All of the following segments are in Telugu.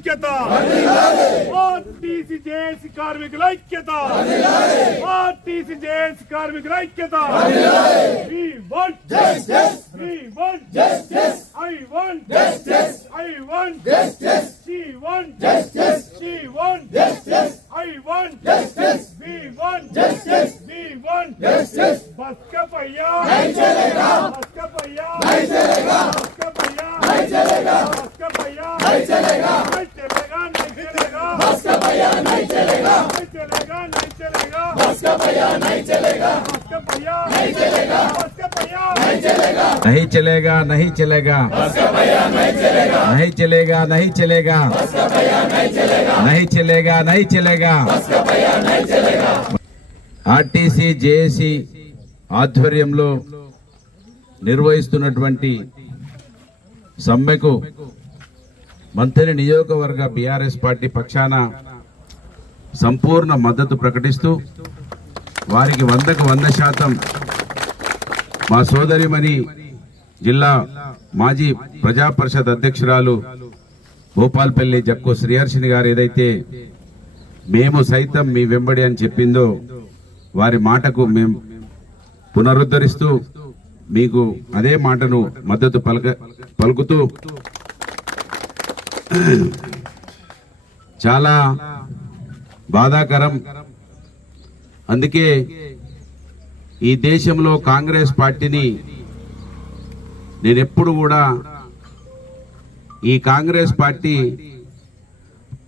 ఐక్యత ఆర్టీసీ జేఏసీ కార్మికుల ఐక్యత ఆర్టీసీ జేఏసీ కార్మికుల ఐక్యత We want justice. We want justice. I want justice. I want justice. She want justice. She want justice. I want justice. We want justice. We want justice. बस का पहिया नहीं चलेगा. बस का पहिया नहीं चलेगा. बस का पहिया नहीं चलेगा. बस का पहिया नहीं चलेगा. नहीं चलेगा. नहीं चलेगा. बस का पहिया नहीं चलेगा. नहीं चलेगा. नहीं चलेगा. बस का पहिया नहीं चलेगा. बस का पहिया नहीं चलेगा. बस का पहिया नहीं चलेगा. नहीं चलेगा. नहीं चलेगा. बस का पहिया नहीं चलेगा. नहीं चलेगा. नहीं चलेगा. बस का पहिया नहीं चलेगा. नहीं चलेगा. नहीं चलेगा. बस का पहिया नहीं चलेगा. ఆర్టీసీ జేఏసీ ఆధ్వర్యంలో నిర్వహిస్తున్నటువంటి సమ్మెకు మంథని నియోజకవర్గ బీఆర్ఎస్ పార్టీ పక్షాన సంపూర్ణ మద్దతు ప్రకటిస్తూ వారికి 100% మా సోదరిమణి జిల్లా మాజీ ప్రజా పరిషత్ అధ్యక్షురాలు భూపాల్పల్లి జక్కు శ్రీహర్షిని గారు ఏదైతే మేము సైతం మీ వెంబడి అని చెప్పిందో వారి మాటకు మేము పునరుద్ధరిస్తూ మీకు అదే మాటను మద్దతు పలుకుతూ చాలా బాధాకరం. అందుకే ఈ దేశంలో కాంగ్రెస్ పార్టీని నేనెప్పుడు కూడా ఈ కాంగ్రెస్ పార్టీ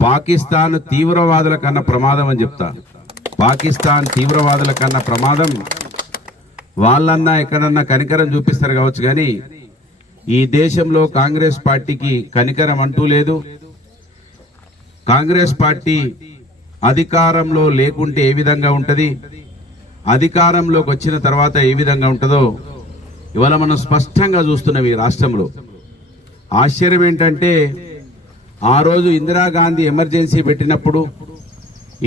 పాకిస్తాన్ తీవ్రవాదుల కన్నా ప్రమాదం అని చెప్తా. పాకిస్తాన్ తీవ్రవాదుల కన్నా ప్రమాదం. వాళ్ళన్నా ఎక్కడన్నా కనికరం చూపిస్తారు కావచ్చు, కానీ ఈ దేశంలో కాంగ్రెస్ పార్టీకి కనికరం అంటూ లేదు. కాంగ్రెస్ పార్టీ అధికారంలో లేకుంటే ఏ విధంగా ఉంటది, అధికారంలోకి వచ్చిన తర్వాత ఏ విధంగా ఉంటుందో ఇవాళ మనం స్పష్టంగా చూస్తున్నాం ఈ రాష్ట్రంలో. ఆశ్చర్యం ఏంటంటే ఆ రోజు ఇందిరాగాంధీ ఎమర్జెన్సీ పెట్టినప్పుడు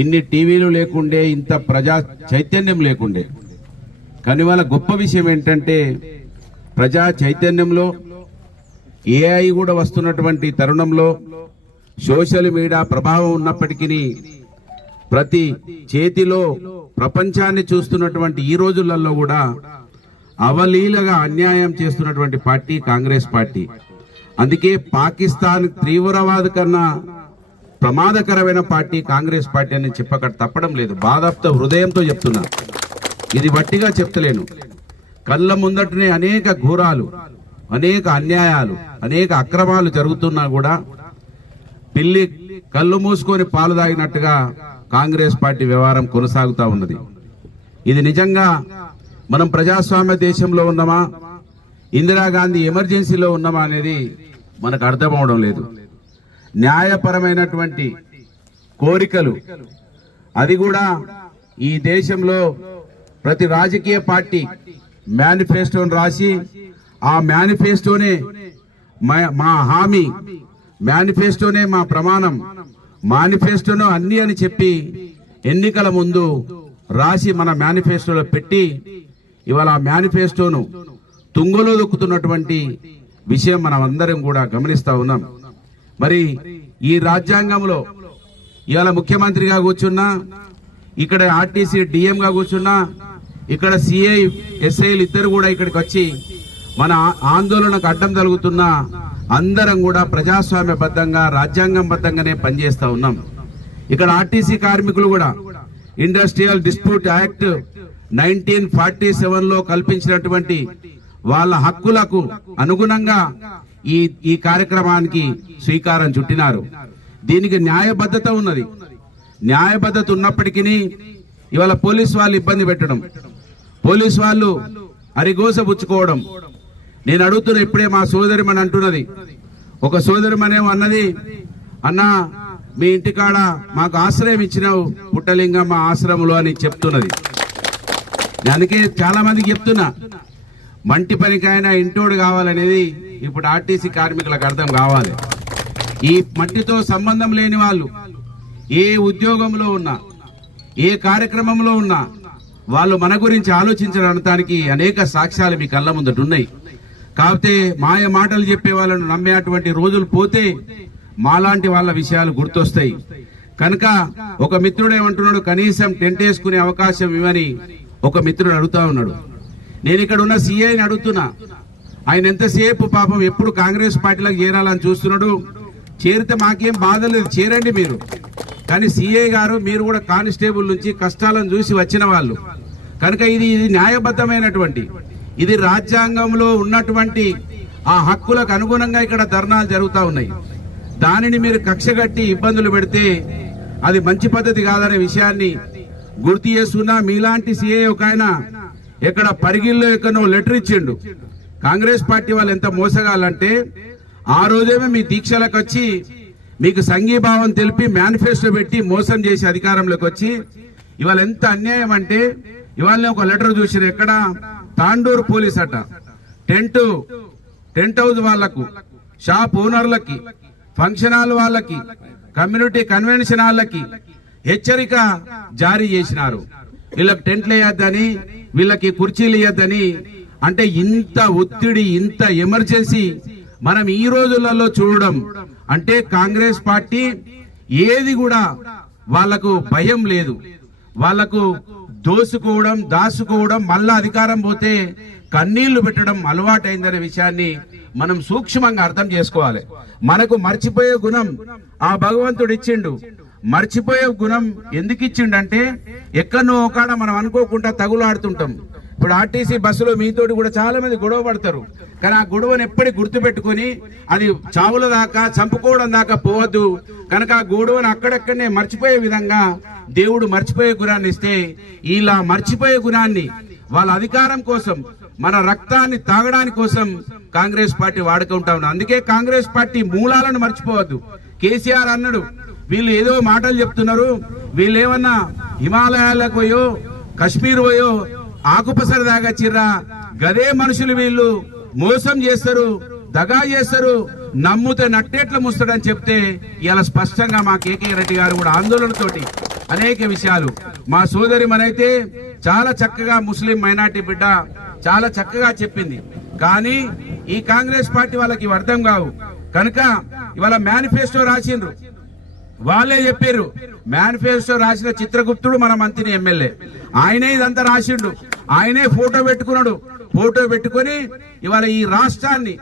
ఇన్ని టీవీలు లేకుండే, ఇంత ప్రజా చైతన్యం లేకుండే. కానీ వాళ్ళ గొప్ప విషయం ఏంటంటే ప్రజా చైతన్యంలో ఏఐ కూడా వస్తున్నటువంటి తరుణంలో సోషల్ మీడియా ప్రభావం ఉన్నప్పటికీ ప్రతి చేతిలో ప్రపంచాన్ని చూస్తున్నటువంటి ఈ రోజులలో కూడా అవలీలగా అన్యాయం చేస్తున్నటువంటి పార్టీ కాంగ్రెస్ పార్టీ. అందుకే పాకిస్తాన్ తీవ్రవాద కన్నా ప్రమాదకరమైన పార్టీ కాంగ్రెస్ పార్టీ అని చెప్పక తప్పడం లేదు. బాధాప్త హృదయంతో చెప్తున్నా, ఇది వట్టిగా చెప్తలేను. కళ్ళ ముందటనే అనేక ఘోరాలు, అనేక అన్యాయాలు, అనేక అక్రమాలు జరుగుతున్నా కూడా పిల్లి కళ్ళు మూసుకొని పాలు తాగినట్టుగా కాంగ్రెస్ పార్టీ వ్యవహారం కొనసాగుతూ ఉన్నది. ఇది నిజంగా మనం ప్రజాస్వామ్య దేశంలో ఉన్నామా, ఇందిరాగాంధీ ఎమర్జెన్సీలో ఉన్నామా అనేది మనకు అర్థమవడం లేదు. న్యాయపరమైనటువంటి కోరికలు, అది కూడా ఈ దేశంలో ప్రతి రాజకీయ పార్టీ మేనిఫెస్టోను రాసి ఆ మేనిఫెస్టోనే మా హామీ, మేనిఫెస్టోనే మా ప్రమాణం, మేనిఫెస్టోను అన్ని అని చెప్పి ఎన్నికల ముందు రాసి మన మేనిఫెస్టోలో పెట్టి ఇవాళ ఆ మేనిఫెస్టోను తుంగలో దొక్కుతున్నటువంటి విషయం మనం అందరం కూడా గమనిస్తా ఉన్నాం. మరి ఈ రాజ్యాంగంలో ఇవాళ ముఖ్యమంత్రిగా కూర్చున్నా, ఇక్కడ ఆర్టీసీ డిఎం గా కూర్చున్నా, ఇక్కడ సిఐ ఎస్ఐలు ఇద్దరు కూడా ఇక్కడికి వచ్చి మన ఆందోళనకు అడ్డం తగులుతున్నా అందరం కూడా ప్రజాస్వామ్యబద్ధంగా రాజ్యాంగంబద్ధంగానే పనిచేస్తా ఉన్నాం. ఇక్కడ ఆర్టీసీ కార్మికులు కూడా ఇండస్ట్రియల్ డిస్ప్యూట్ యాక్ట్ 1947లో కల్పించినటువంటి వాళ్ళ హక్కులకు అనుగుణంగా ఈ కార్యక్రమానికి శ్రీకారం చుట్టినారు. దీనికి న్యాయబద్ధత ఉన్నది. న్యాయబద్ధత ఉన్నప్పటికీ ఇవాళ పోలీస్ వాళ్ళు ఇబ్బంది పెట్టడం, పోలీస్ వాళ్ళు అరిగోస పుచ్చుకోవడం. నేను అడుగుతున్నా, ఇప్పుడే మా సోదరిమని అంటున్నది, ఒక సోదరిమనేమో అన్నది, అన్నా మీ ఇంటికాడ మాకు ఆశ్రయం ఇచ్చినావు పుట్టలింగమ్మ ఆశ్రమంలో అని చెప్తున్నది. దానికే చాలా మందికి చెప్తున్నా, మంటి పనికైనా ఇంటోడు కావాలనేది ఇప్పుడు ఆర్టీసీ కార్మికులకు అర్థం కావాలి. ఈ మట్టితో సంబంధం లేని వాళ్ళు ఏ ఉద్యోగంలో ఉన్నా, ఏ కార్యక్రమంలో ఉన్నా వాళ్ళు మన గురించి ఆలోచించడానికి అనేక సాక్ష్యాలు మీ కళ్ళ ముందట ఉన్నాయి. కాకపోతే మాయ మాటలు చెప్పే వాళ్ళను నమ్మేటువంటి రోజులు పోతే మాలాంటి వాళ్ళ విషయాలు గుర్తొస్తాయి. కనుక ఒక మిత్రుడు ఏమంటున్నాడు, కనీసం టెంట్ వేసుకునే అవకాశం ఇవ్వని ఒక మిత్రుడు అడుగుతా ఉన్నాడు. నేను ఇక్కడ ఉన్న సిఐని అడుగుతున్నా, ఆయన ఎంతసేపు పాపం ఎప్పుడు కాంగ్రెస్ పార్టీలకు చేరాలని చూస్తున్నాడు. చేరితే మాకేం బాధ లేదు, చేరండి మీరు. కానీ సిఐ గారు, మీరు కూడా కానిస్టేబుల్ నుంచి కష్టాలను చూసి వచ్చిన వాళ్ళు కనుక ఇది న్యాయబద్ధమైనటువంటి, ఇది రాజ్యాంగంలో ఉన్నటువంటి ఆ హక్కులకు అనుగుణంగా ఇక్కడ ధర్నాలు జరుగుతూ ఉన్నాయి. దానిని మీరు కక్షగట్టి ఇబ్బందులు పెడితే అది మంచి పద్ధతి కాదనే విషయాన్ని గుర్తు చేస్తున్నా. మీలాంటి సిఐ ఒక ఆయన ఎక్కడ పరిగిల్లో ఎక్కడో లెటర్ ఇచ్చిండు. కాంగ్రెస్ పార్టీ వాళ్ళు ఎంత మోసగాలంటే, ఆ రోజేమే మీ దీక్షలకు వచ్చి మీకు సంఘీభావం తెలిపి మేనిఫెస్టో పెట్టి మోసం చేసి అధికారంలోకి వచ్చి ఇవాళ ఎంత అన్యాయం అంటే, ఇవాళ ఒక లెటర్ చూసారు, ఎక్కడ తాండూరు పోలీస్ అట టెంట్ హౌస్ వాళ్లకు, షాప్ ఓనర్లకి, ఫంక్షన్ హాల్ వాళ్ళకి, కమ్యూనిటీ కన్వెన్షన్ హాల్లకి హెచ్చరిక జారీ చేసినారు. వీళ్ళకి టెంట్లు వేయద్దని, వీళ్ళకి కుర్చీలు ఇవ్వద్దని. అంటే ఇంత ఒత్తిడి, ఇంత ఎమర్జెన్సీ మనం ఈ రోజులలో చూడడం అంటే కాంగ్రెస్ పార్టీ ఏది కూడా వాళ్లకు భయం లేదు. వాళ్లకు దోసుకోవడం, దాసుకోవడం, మళ్ళా అధికారం పోతే కన్నీళ్లు పెట్టడం అలవాటైందనే విషయాన్ని మనం సూక్ష్మంగా అర్థం చేసుకోవాలి. మనకు మర్చిపోయే గుణం ఆ భగవంతుడు ఇచ్చిండు. మర్చిపోయే గుణం ఎందుకు ఇచ్చిండంటే, ఎక్కడో ఒకడ మనం అనుకోకుండా తగులాడుతుంటాం. ఇప్పుడు ఆర్టీసీ బస్సులో మీతోటి కూడా చాలా మంది గొడవ పడతారు. కానీ ఆ గొడవను ఎప్పటికీ గుర్తు పెట్టుకుని అది చావుల దాకా, చంపుకోవడం దాకా పోవద్దు. కనుక ఆ గొడవను అక్కడక్కడనే మర్చిపోయే విధంగా దేవుడు మర్చిపోయే గుణాన్ని ఇస్తే, ఇలా మర్చిపోయే గుణాన్ని వాళ్ళ అధికారం కోసం, మన రక్తాన్ని తాగడానికి కోసం కాంగ్రెస్ పార్టీ వాడుకుంటా ఉన్నారు. అందుకే కాంగ్రెస్ పార్టీ మూలాలను మర్చిపోవద్దు. కేసీఆర్ అన్నాడు, వీళ్ళు ఏదో మాటలు చెప్తున్నారు, వీళ్ళు ఏమన్నా హిమాలయాలకు పోయో కశ్మీర్ పోయో ఆకుపసర దాగచ్చిర్రా, గదే మనుషులు వీళ్ళు మోసం చేస్తారు, దగా చేస్తారు, నమ్ముతే నట్టేట్ల ముస్తాడని చెప్తే ఇలా స్పష్టంగా మా కేకే రెడ్డి గారు కూడా ఆందోళనతోటి అనేక విషయాలు, మా సోదరి మనైతే చాలా చక్కగా ముస్లిం మైనార్టీ బిడ్డ చాలా చక్కగా చెప్పింది. కానీ ఈ కాంగ్రెస్ పార్టీ వాళ్ళకి అర్థం కావు. కనుక ఇవాళ మేనిఫెస్టో రాసిండ్రు, వాళ్ళే చెప్పారు. మేనిఫెస్టో రాసిన చిత్రగుప్తుడు మన మంత్రి ఎమ్మెల్యే, ఆయనే ఇదంతా రాసిండు, ఆయనే ఫోటో పెట్టుకున్నాడు. ఫోటో పెట్టుకుని ఇవాళ ఈ రాష్ట్రాన్ని,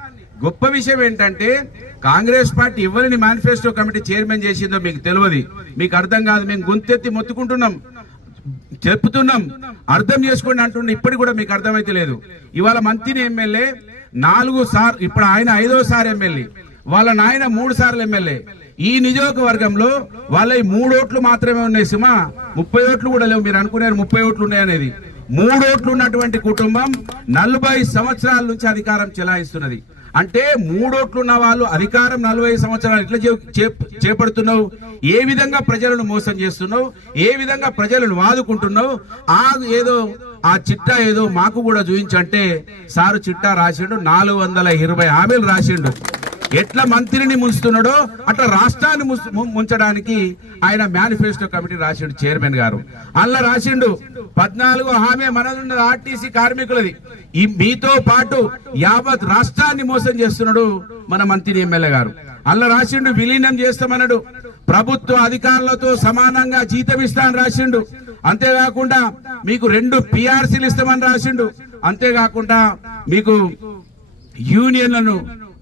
గొప్ప విషయం ఏంటంటే కాంగ్రెస్ పార్టీ ఎవరిని మేనిఫెస్టో కమిటీ చైర్మన్ చేసిందో మీకు తెలియదు, మీకు అర్థం కాదు. మేము గొంతెత్తి మొత్తుకుంటున్నాం, చెప్తున్నాం, అర్థం చేసుకోండి అంటుండే, ఇప్పటికి కూడా మీకు అర్థమైతే లేదు. ఇవాళ మంత్రి ఎమ్మెల్యే 4 సార్లు, ఇప్పుడు ఆయన 5వ సారి ఎమ్మెల్యే, వాళ్ళ నాయన 3 సార్లు ఎమ్మెల్యే. ఈ నియోజకవర్గంలో వాళ్ళ 3 ఓట్లు మాత్రమే ఉన్నాయి. సుమా 30 ఓట్లు కూడా లేవు. మీరు అనుకున్నారు 30 ఓట్లు ఉన్నాయనేది. 3 ఓట్లు ఉన్నటువంటి కుటుంబం 40 సంవత్సరాల నుంచి అధికారం చెలాయిస్తున్నది. అంటే 3 ఓట్లు ఉన్న వాళ్ళు అధికారం 40 సంవత్సరాలు ఎట్లా చేపడుతున్నావు? ఏ విధంగా ప్రజలను మోసం చేస్తున్నావు? ఏ విధంగా ప్రజలను వాదుకుంటున్నావు? ఏదో ఆ చిట్టా ఏదో మాకు కూడా చూపించంటే సారు చిట్టా రాసిండు, 420 హామీలు రాసిండు. ఎట్లా మంత్రిని ముంచుతున్నాడో అట్లా రాష్ట్రాన్ని ముంచడానికి ఆయన మేనిఫెస్టో కమిటీ రాసిండు చైర్మన్ గారు. అలా రాసిండు 14వ హామీ మనదున్నది ఆర్టీసీ కార్మికులది. ఈ మీతో పాటు యావత్ రాష్ట్రాన్ని మోసం చేస్తున్నాడు మన మంత్రి ఎమ్మెల్యే గారు. అలా రాసిండు విలీనం చేస్తామన్నాడు, ప్రభుత్వ అధికారులతో సమానంగా జీతం ఇస్తామని రాసిండు. అంతేకాకుండా మీకు 2 PRCలు ఇస్తామని రాసిండు. అంతేకాకుండా మీకు యూనియన్లను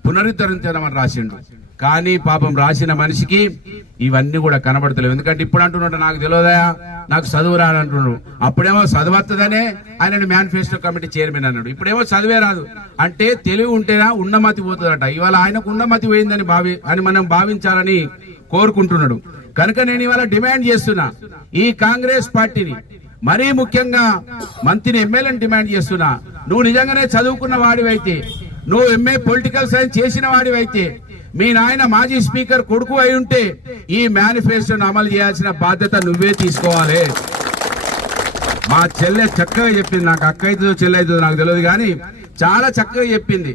పునరుద్ధరించమని రాసిండు. కానీ పాపం రాసిన మనిషికి ఇవన్నీ కూడా కనబడతలేవు. ఎందుకంటే ఇప్పుడు అంటున్నాడు, నాకు తెలియదా, నాకు చదువు రాని అంటున్నాడు. అప్పుడేమో చదవత్తదనే ఆయన మేనిఫెస్టో కమిటీ చైర్మన్ అన్నాడు. ఇప్పుడేమో చదివే రాదు. అంటే తెలివి ఉంటేనా ఉన్నమతి పోతుందట. ఇవాళ ఆయనకు ఉన్నమతి పోయిందని మనం భావించాలని కోరుకుంటున్నాడు. కనుక నేను ఇవాళ డిమాండ్ చేస్తున్నా, ఈ కాంగ్రెస్ పార్టీని, మరీ ముఖ్యంగా మంత్రి ఎమ్మెల్యేని డిమాండ్ చేస్తున్నా, నువ్వు నిజంగానే చదువుకున్న వాడివైతే, నువ్వు MA పొలిటికల్ సైన్స్ చేసిన వాడివైతే, మీ నాయన మాజీ స్పీకర్ కొడుకు అయి ఉంటే ఈ మేనిఫెస్టోను అమలు చేయాల్సిన బాధ్యత నువ్వే తీసుకోవాలి. మా చెల్లె చక్కగా చెప్పింది, నాకు అక్క అవుతుందో చెల్లె అవుతుందో నాకు తెలియదు, కానీ చాలా చక్కగా చెప్పింది.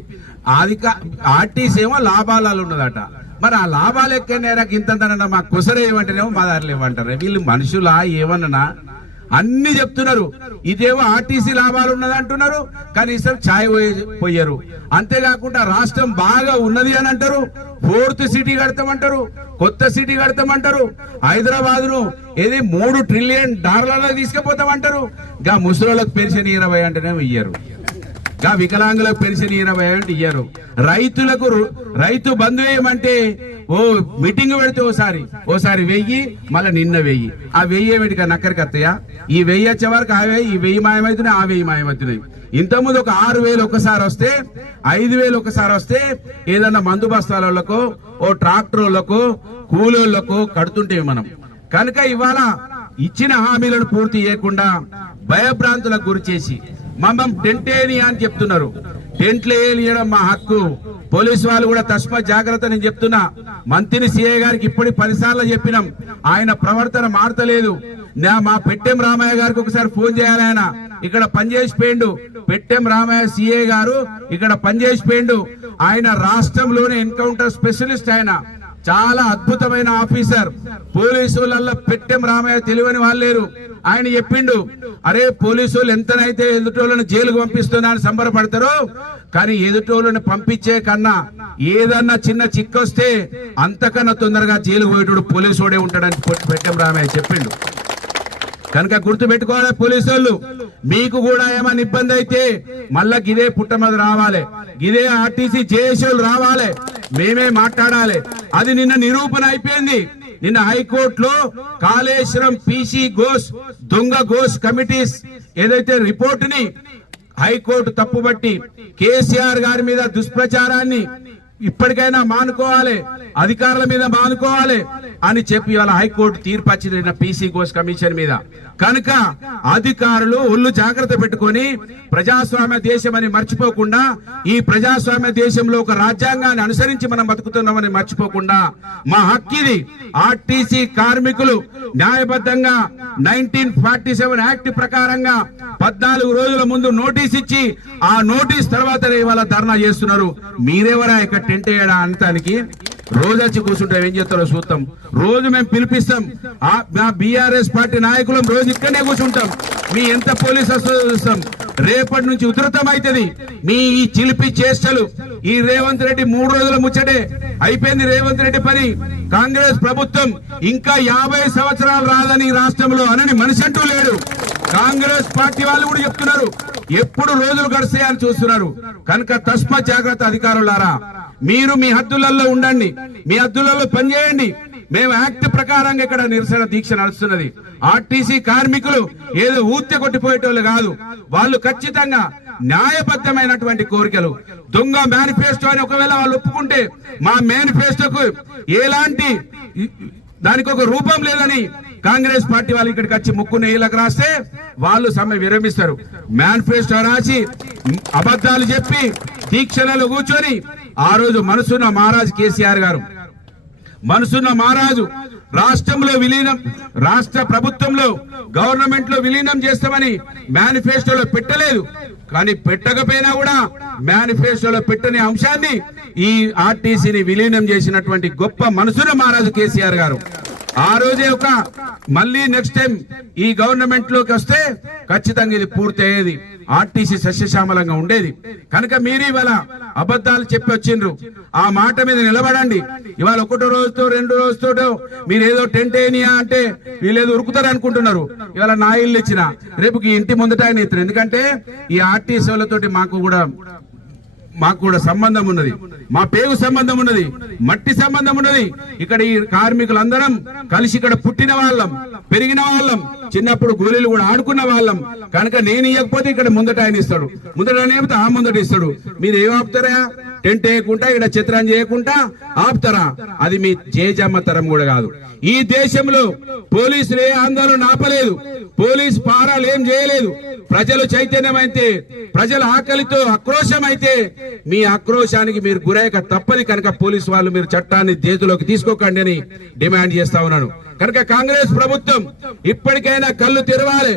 ఆర్టీసీ ఏమో లాభాలు ఉన్నదట. మరి ఆ లాభాలు ఎక్కడైనా ఇంత మా కుసర ఏమంటేనేమో మా దారిలో ఏమంటారు. వీళ్ళు మనుషులా ఏమన్నా? అన్ని చెప్తున్నారు. ఇదేమో ఆర్టీసీ లాభాలు ఉన్నది అంటున్నారు, కనీసం ఛాయ్ పోయారు. అంతేకాకుండా రాష్ట్రం బాగా ఉన్నది అని అంటారు, 4th సిటీ కడతామంటారు, కొత్త సిటీ కడతామంటారు, హైదరాబాద్ ను ఏది $3 ట్రిలియన్ తీసుకుపోతామంటారు. గా ముసలోళ్ళకి పెన్షన్ 20 అంటేనే ఇయ్యారు, గా వికలాంగులకు పెన్షన్ 20 అంటే ఇయ్యారు. రైతులకు రైతు బంధు వేయమంటే ఓ మీటింగ్ పెడితే ఓసారి 1000, మళ్ళీ నిన్న 1000. ఆ 1000 ఏమిటిగా నక్కరికి వస్తాయా? ఈ 1000 వచ్చే వరకు ఈ 1000 మాయమవుతున్నాయి, ఆ 1000 మాయమవుతున్నాయి. ఇంతకుముందు ఒక 6000 ఒకసారి వస్తే, 5000 ఒకసారి వస్తే ఏదన్నా మందు బస్తాలకు, ఓ ట్రాక్టర్లకు, కూలోళ్లకు కడుతుంటే మనం. కనుక ఇవాళ ఇచ్చిన హామీలను పూర్తి చేయకుండా భయభ్రాంతులకు గురి చేసి మమ్మం టెంటేని అని చెప్తున్నారు. టెంట్లు వేయడం మా హక్కు. పోలీసు వాళ్ళు కూడా తస్మా జాగ్రత్త. నేను చెప్తున్నా, మంత్రిని సిఐ గారికి ఇప్పటికి 10 సార్లు చెప్పినాం, ఆయన ప్రవర్తన మారతలేదు. మా పెట్టెం రామయ్య గారికి ఒకసారి ఫోన్ చేయాలి. ఆయన ఇక్కడ పనిచేసిపోయిండు, పెట్టెం రామయ్య సిఐ గారు ఇక్కడ పనిచేసిపోయిండు. ఆయన రాష్ట్రంలోనే ఎన్కౌంటర్ స్పెషలిస్ట్. ఆయన చాలా అద్భుతమైన ఆఫీసర్. పోలీసులలో పెట్టెం రామయ్య తెలియని వాళ్ళు లేరు. ఆయన చెప్పిండు, అరే పోలీసులు ఎంతనైతే ఎదుటోళ్ళని జైలుకు పంపిస్తున్నా అని సంబరపడతారో, కానీ ఎదుటోళ్ళని పంపించే కన్నా ఏదన్నా చిన్న చిక్కొస్తే అంతకన్నా తొందరగా జైలుకు పోయేటోడు పోలీసుడే ఉంటాడని పెట్టెం రామయ్య చెప్పిండు. కనుక గుర్తు పెట్టుకోవాలి పోలీసు వాళ్ళు. మీకు కూడా ఏమైనా ఇబ్బంది అయితే మళ్ళా గిదే పుట్టమది రావాలి, గిదే ఆర్టీసీ జేఏసీలు రావాలి, మేమే మాట్లాడాలి. అది నిన్న నిరూపణ అయిపోయింది. నిన్న హైకోర్టులో కాళేశ్వరం పీసీ ఘోష్ దొంగ ఘోష్ కమిటీస్ ఏదైతే రిపోర్టుని హైకోర్టు తప్పుబట్టి కేసీఆర్ గారి మీద దుష్ప్రచారాన్ని ఇప్పటికైనా మానుకోవాలి, అధికారుల మీద మానుకోవాలి అని చెప్పి ఇవాళ హైకోర్టు తీర్పు వచ్చింది పీసీ ఘోష్ కమిషన్ మీద. కనుక అధికారులు ఒళ్ళు జాగ్రత్త పెట్టుకొని ప్రజాస్వామ్య దేశం అని మర్చిపోకుండా, ఈ ప్రజాస్వామ్య దేశంలో ఒక రాజ్యాంగాన్ని అనుసరించి మనం బతుకుతున్నామని మర్చిపోకుండా, మా హక్కిది. ఆర్టీసీ కార్మికులు న్యాయబద్ధంగా 1947 యాక్ట్ ప్రకారంగా 14 రోజుల ముందు నోటీస్ ఇచ్చి, ఆ నోటీస్ తర్వాత ఇవాళ ధర్నా చేస్తున్నారు. మీరెవరా ఇక్కడ టెంట్ వేయడా అంతానికి? రోజు వచ్చి కూర్చుంటాం, ఏం చేస్తారో చూస్తాం. రోజు మేము పిలిపిస్తాం, మా బీఆర్ఎస్ పార్టీ నాయకులం రోజు ఇక్కడనే కూర్చుంటాం. మీ ఎంత పోలీసు వస్తుందో చూస్తాం. రేపటి నుంచి ఉధృతం అవుతుంది మీ ఈ చిలిపి చేష్టలు. ఈ రేవంత్ రెడ్డి 3 రోజుల ముచ్చటే అయిపోయింది. రేవంత్ రెడ్డి పని కాంగ్రెస్ ప్రభుత్వం ఇంకా 50 సంవత్సరాలు రాదని రాష్ట్రంలో అనని మనిషి అంటూ లేడు. కాంగ్రెస్ పార్టీ వాళ్ళు కూడా చెప్తున్నారు, ఎప్పుడు రోజులు గడిస్తాయని చూస్తున్నారు. కనుక తస్మా జాగ్రత్త అధికారులారా, మీరు మీ హద్దులలో ఉండండి, మీ హద్దులలో పనిచేయండి. మేము యాక్ట్ ప్రకారంగా ఇక్కడ నిరసన దీక్ష నడుస్తున్నది. ఆర్టీసీ కార్మికులు ఏదో ఊత్య కొట్టిపోయేటోళ్ళు కాదు. వాళ్ళు ఖచ్చితంగా న్యాయబద్ధమైనటువంటి కోరికలు. దొంగ మేనిఫెస్టో అని ఒకవేళ వాళ్ళు ఒప్పుకుంటే, మా మేనిఫెస్టోకు ఎలాంటి దానికి ఒక రూపం లేదని కాంగ్రెస్ పార్టీ వాళ్ళు ఇక్కడికి వచ్చి ముక్కు నెయ్యిలకు రాస్తే వాళ్ళు సమ్మె విరమిస్తారు. మేనిఫెస్టో రాసి అబద్ధాలు చెప్పి దీక్షలలో కూర్చొని ఆ రోజు మనసున్న మహారాజు కేసీఆర్ గారు, మనసున్న మహారాజు రాష్ట్రంలో విలీనం, రాష్ట్ర ప్రభుత్వంలో గవర్నమెంట్ లో విలీనం చేస్తామని మేనిఫెస్టోలో పెట్టలేదు. కానీ పెట్టకపోయినా కూడా మేనిఫెస్టోలో పెట్టని అంశాన్ని ఈ ఆర్టీసీని విలీనం చేసినటువంటి గొప్ప మనసున్న మహారాజు కేసీఆర్ గారు. ఆ రోజే ఒక మళ్ళీ నెక్స్ట్ టైం ఈ గవర్నమెంట్ లోకి వస్తే ఖచ్చితంగా ఇది పూర్తి అయ్యేది, ఆర్టీసీ సస్యశ్యామలంగా ఉండేది. కనుక మీరు ఇవాళ అబద్ధాలు చెప్పి వచ్చిండ్రు. ఆ మాట మీద నిలబడండి. ఇవాళ 1 రోజుతో 2 రోజుతో మీరు ఏదో టెంట్ ఏనియా అంటే వీళ్ళేదో ఉరుకుతారు అనుకుంటున్నారు. ఇవాళ నా ఇల్లు ఇచ్చిన రేపు ఈ ఇంటి ముందట ఆయన ఇస్తారు. ఎందుకంటే ఈ ఆర్టీసీ వాళ్ళతోటి మాకు కూడా సంబంధం ఉన్నది, మా పేగు సంబంధం ఉన్నది, మట్టి సంబంధం ఉన్నది. ఇక్కడ ఈ కార్మికులందరం కలిసి ఇక్కడ పుట్టిన వాళ్ళం, పెరిగిన వాళ్ళం, చిన్నప్పుడు గోళీలు కూడా ఆడుకున్న వాళ్ళం. కనుక నేను ఇవ్వకపోతే ఇక్కడ ముందట ఆయన ఇస్తాడు, ముందట ఆయన ఆ ముందట ఇస్తాడు. మీరు ఏం ఆపుతారా? టెంట్ వేయకుండా ఇక్కడ చిత్రం చేయకుండా ఆపుతారా? అది మీ జేజమ్మ తరం కూడా కాదు. ఈ దేశంలో పోలీసులు ఏ ఆందోళన ఆపలేదు, పోలీసు పారాలు ఏం చేయలేదు. ప్రజలు చైతన్యమైతే, ప్రజల ఆకలితో ఆక్రోశం అయితే మీ ఆక్రోశానికి మీరు గురైక తప్పది. కనుక పోలీసు వాళ్ళు మీరు చట్టాన్ని చేతిలోకి తీసుకోకండి అని డిమాండ్ చేస్తా ఉన్నాను. కనుక కాంగ్రెస్ ప్రభుత్వం ఇప్పటికైనా కళ్ళు తెరవాలి.